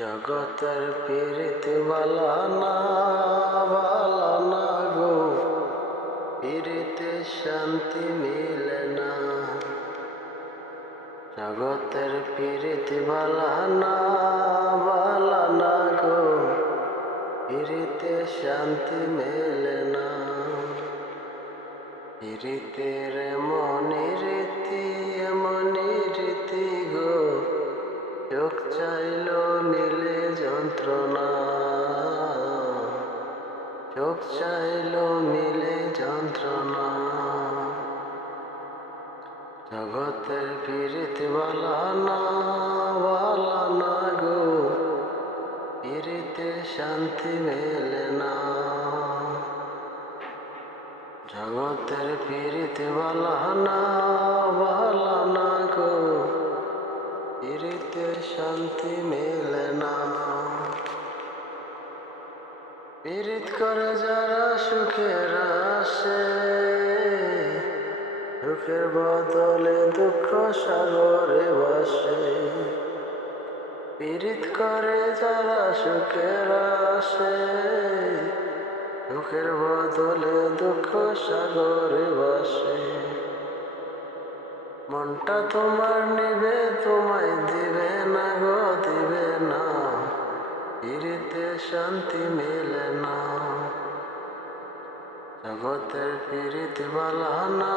জগতের পীড়িত বালানা বালানা গো, পীড়িতে শান্তি মিলে না। জগতের পীড়িত বালানা বালানা গো, পীড়িতে শান্তি মেলে না। পীড়িতের এমনি রীতি গো, চোখ চাইল মিলে যন্ত্রণা, চোখ চাইল মিলে যন্ত্রণা। জগতের পীড়িত বালানা বালানা গো, পীড়িতে শান্তি মেলে না। জগতের পীড়িত বালানা বালানা গো, পীড়িতে শান্তি মেলে না। পীড়িত করে যারা সুখের আসে, সুখের বদলে দুঃখ সাগরে ভাসে। পীড়িত করে যারা সুখের আসে, সুখের বদলে দুঃখ সাগরে ভাসে। মনটা তোমার নিবে, তোমায় দিবে না গো, দিবে না। পীড়িতে শান্তি মেলে না। জগতের পীড়িত বালানা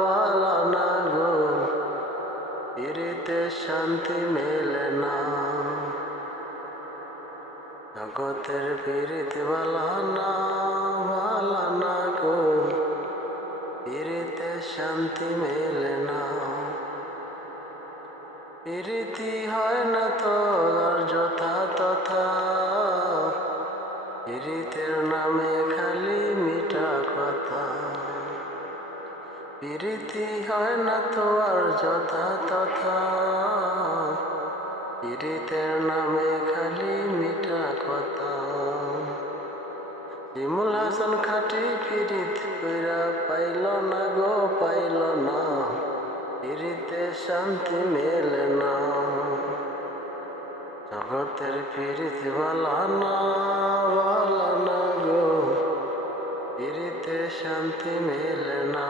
বালানা গো, পীড়িতে শান্তি মেলে না। জগতের পীড়িত বালানা বালানা গো, পীড়িতে শান্তি মেলে না। পীড়িতি হয় না তো আর যথা তথা, পীড়িতের নামে খালি মিঠা কথা। পীড়িতি হয় না তো আর যথা তথা, পীড়িতের নামে খালি মিঠা কথা। শিমুল হাসান খাটি পীড়িত কইরা পাইল না গো, পাইল না। পীড়িতে শান্তি মেলে না। জগতের পীড়িত বালানা বালানা গো, পীড়িতে শান্তি মেলে না।